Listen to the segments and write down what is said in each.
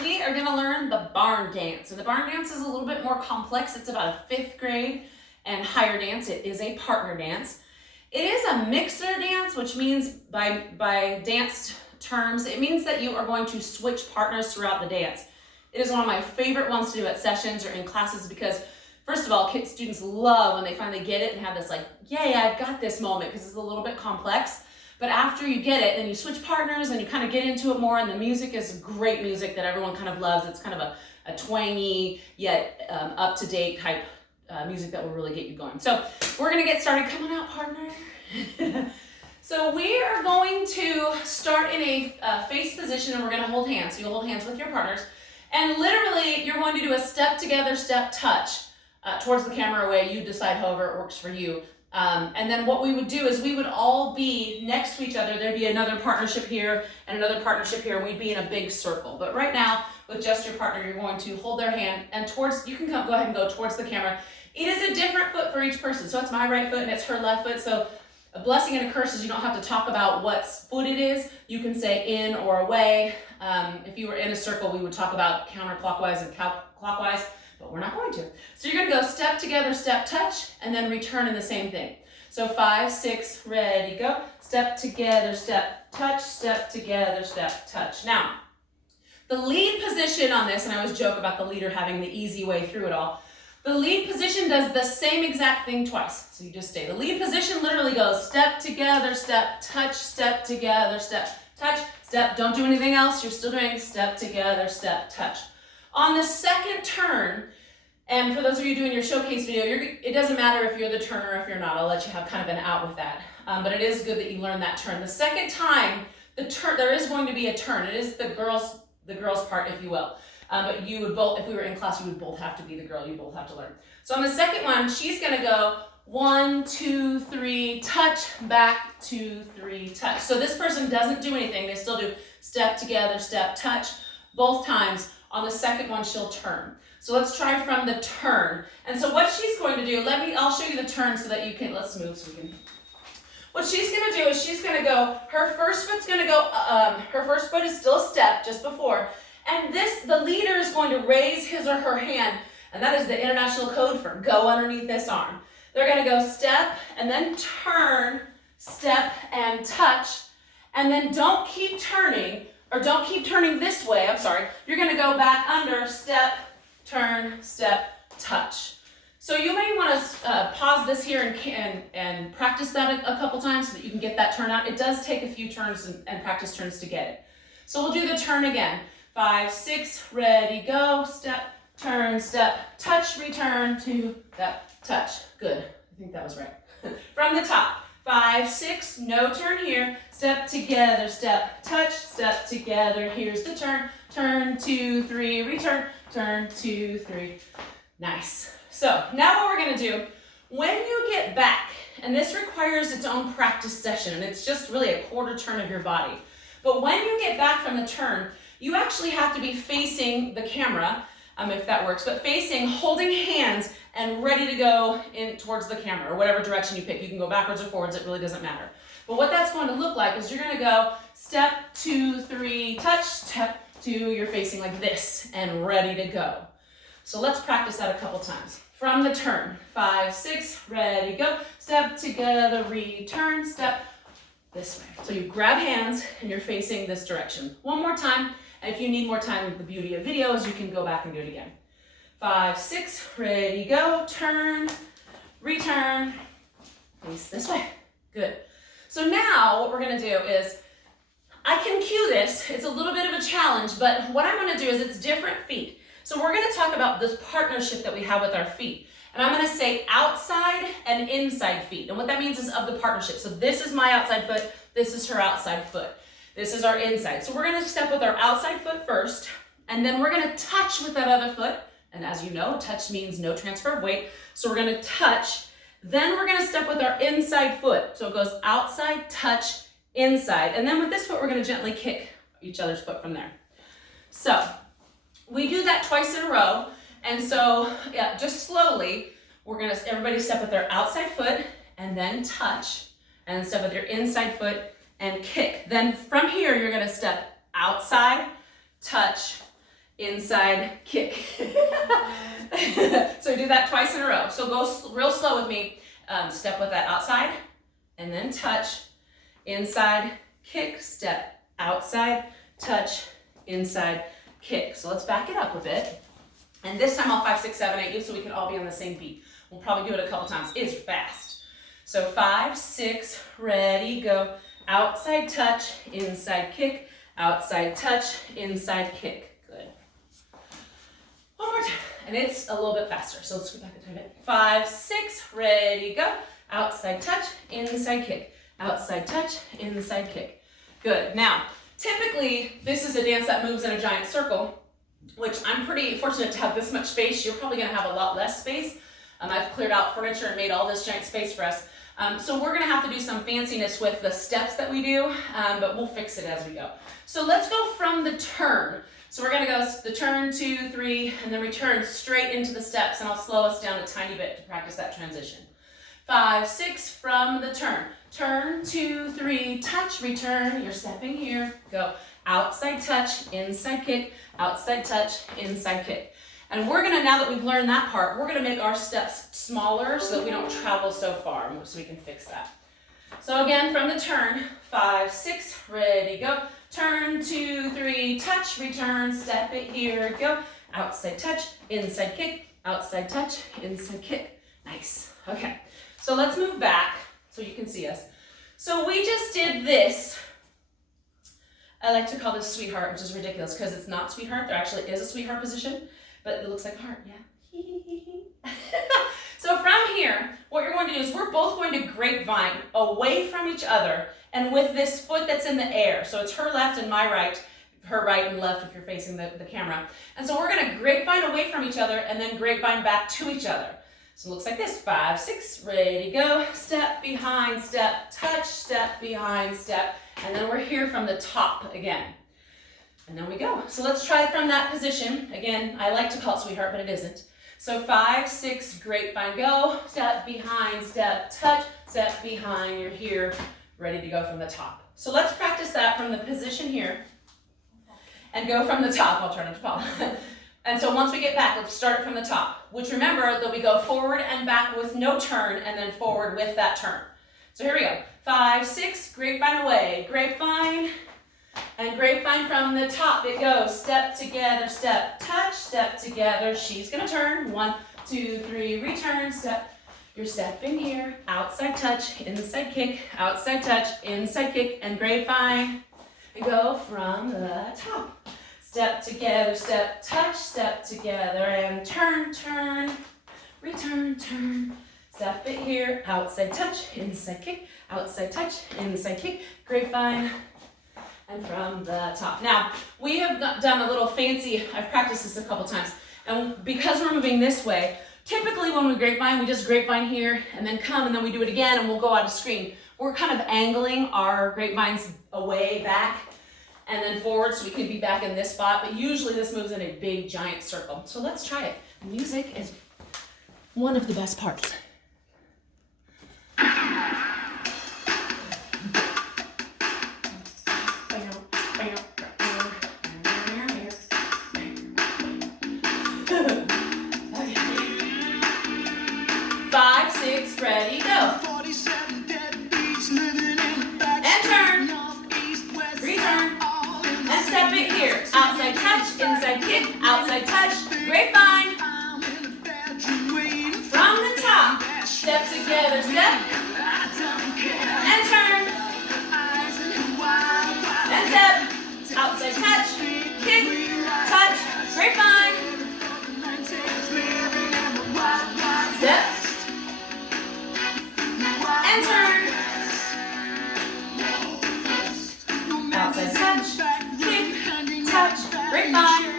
we are gonna learn the barn dance. And the barn dance is a little bit more complex. It's about a 5th grade and higher dance. It is a partner dance. It is a mixer dance, which means by dance terms, it means that you are going to switch partners throughout the dance. It is one of my favorite ones to do at sessions or in classes because, first of all, students love when they finally get it and have this like, yay, I've got this moment, because it's a little bit complex. But after you get it, then you switch partners and you kind of get into it more, and the music is great music that everyone kind of loves. It's kind of a twangy yet up-to-date type music that will really get you going. So we're gonna get started. Come on out, partner. So we are going to start in a face position, and we're gonna hold hands. So you'll hold hands with your partners. And literally, you're going to do a step together, step touch towards the camera away. You decide however it works for you. And then what we would do is we would all be next to each other. There'd be another partnership here and another partnership here, and we'd be in a big circle. But right now, with just your partner, you're going to hold their hand and you can go ahead and go towards the camera. It is a different foot for each person. So it's my right foot and it's her left foot. So a blessing and a curse is you don't have to talk about what foot it is. You can say in or away. If you were in a circle, we would talk about counterclockwise and clockwise, but we're not going to. So you're gonna go step together, step touch, and then return in the same thing. So 5, 6, ready, go. Step together, step touch, step together, step touch. Now, the lead position on this, and I always joke about the leader having the easy way through it all. The lead position does the same exact thing twice. So you just stay. The lead position literally goes step together, step touch, step together, step touch, step. Don't do anything else. You're still doing step together, step touch. On the second turn, and for those of you doing your showcase video, it doesn't matter if you're the turner or if you're not. I'll let you have kind of an out with that. But it is good that you learn that turn. The second time, there is going to be a turn. It is the girl's part, if you will. But you would both, if we were in class, you would both have to be the girl. You both have to learn. So on the second one, she's gonna go 1, 2, 3, touch, back, 2, 3, touch. So this person doesn't do anything. They still do step together, step, touch. Both times. On the second one, she'll turn. So let's try from the turn. And so what she's going to do, I'll show you the turn so that you can, let's move so we can. What she's gonna do is she's gonna go, her first foot's gonna go, her first foot is still a step just before. And the leader is going to raise his or her hand, and that is the international code for go underneath this arm. They're gonna go step and then turn, step and touch, and then don't keep turning, or don't keep turning this way, I'm sorry. You're gonna go back under, step, turn, step, touch. So you may wanna pause this here and practice that a couple times so that you can get that turn out. It does take a few turns and practice turns to get it. So we'll do the turn again. 5, 6, ready, go, step, turn, step, touch, return, 2, step, touch. Good, I think that was right. From the top, 5, 6, no turn here, step together, step, touch, step together, here's the turn, turn, 2, 3, return, turn, 2, 3. Nice. So now what we're gonna do, when you get back, and this requires its own practice session, and it's just really a quarter turn of your body, but when you get back from the turn, you actually have to be facing the camera, if that works, but holding hands and ready to go in towards the camera or whatever direction you pick. You can go backwards or forwards, it really doesn't matter. But what that's going to look like is you're gonna go step, 2, 3, touch, step, 2, you're facing like this and ready to go. So let's practice that a couple times. From the turn, 5, 6, ready, go. Step together, return, step this way. So you grab hands and you're facing this direction. One more time. And if you need more time, the beauty of videos, you can go back and do it again. 5, 6, ready, go, turn, return, face this way. Good. So now what we're gonna do is, I can cue this, it's a little bit of a challenge, but what I'm gonna do is it's different feet. So we're gonna talk about this partnership that we have with our feet. And I'm gonna say outside and inside feet. And what that means is of the partnership. So this is my outside foot, this is her outside foot. This is our inside. So we're gonna step with our outside foot first, and then we're gonna touch with that other foot. And as you know, touch means no transfer of weight. So we're gonna touch, then we're gonna step with our inside foot. So it goes outside, touch, inside. And then with this foot, we're gonna gently kick each other's foot from there. So we do that twice in a row. And so, yeah, just slowly, everybody step with their outside foot and then touch, and step with your inside foot and kick. Then from here, you're gonna step outside, touch, inside, kick. So do that twice in a row. So go real slow with me. Step with that outside, and then touch, inside, kick, step, outside, touch, inside, kick. So let's back it up a bit. And this time I'll 5, 6, 7, 8 you so we can all be on the same beat. We'll probably do it a couple times. It's fast. So 5, 6, ready, go. Outside touch, inside kick, outside touch, inside kick. Good. One more time. And it's a little bit faster. So let's go back a tiny bit. 5, 6, ready, go. Outside touch, inside kick. Outside touch, inside kick. Good. Now, typically, this is a dance that moves in a giant circle, which I'm pretty fortunate to have this much space. You're probably gonna have a lot less space. I've cleared out furniture and made all this giant space for us. So we're gonna have to do some fanciness with the steps that we do, but we'll fix it as we go. So let's go from the turn. So we're gonna go the turn, 2, 3, and then return straight into the steps, and I'll slow us down a tiny bit to practice that transition. 5, 6, from the turn. Turn, 2, 3, touch, return. You're stepping here. Go outside touch, inside kick, outside touch, inside kick. And we're gonna, now that we've learned that part, we're gonna make our steps smaller so that we don't travel so far, so we can fix that. So again, from the turn, 5, 6, ready, go. Turn, 2, 3, touch, return, step it here, go. Outside touch, inside kick, outside touch, inside kick. Nice, okay. So let's move back so you can see us. So we just did this. I like to call this sweetheart, which is ridiculous because it's not sweetheart. There actually is a sweetheart position, but it looks like a heart, yeah. So from here, what you're going to do is we're both going to grapevine away from each other and with this foot that's in the air. So it's her left and my right, her right and left if you're facing the camera. And so we're gonna grapevine away from each other and then grapevine back to each other. So it looks like this, 5, 6, ready, go. Step behind, step, touch, step behind, step. And then we're here from the top again. And then we go. So let's try it from that position. Again, I like to call it sweetheart, but it isn't. So 5, 6, grapevine, go. Step behind, step, touch, step behind. You're here, ready to go from the top. So let's practice that from the position here and go from the top. I'll turn it to Paul. And so once we get back, let's start from the top, which remember that we go forward and back with no turn and then forward with that turn. So here we go. 5, 6, grapevine away, grapevine, and grapevine from the top. It goes step together, step, touch, step together. She's gonna turn. 1, 2, 3, return, step. You're stepping here, outside touch, inside kick, outside touch, inside kick, and grapevine. And go from the top. Step together, step, touch, step together, and turn, turn, return, turn. Step it here, outside touch, inside kick, outside touch, inside kick, grapevine, and from the top. Now, we have done a little fancy, I've practiced this a couple times, and because we're moving this way, typically when we grapevine, we just grapevine here, and then come, and then we do it again, and we'll go out of screen. We're kind of angling our grapevines away, back, and then forward, so we can be back in this spot, but usually this moves in a big, giant circle. So let's try it. Music is one of the best parts. 5, 6, ready, go. And turn, return, and step it here. Outside touch, inside kick, outside touch, grapevine. From the top, step together, step, and turn, and step, outside touch, kick, touch, grapevine, step, and turn, outside touch, kick, touch, grapevine,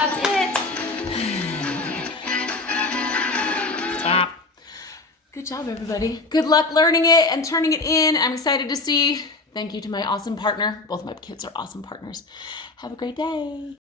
That's it. Stop. Good job, everybody. Good luck learning it and turning it in. I'm excited to see. Thank you to my awesome partner. Both my kids are awesome partners. Have a great day.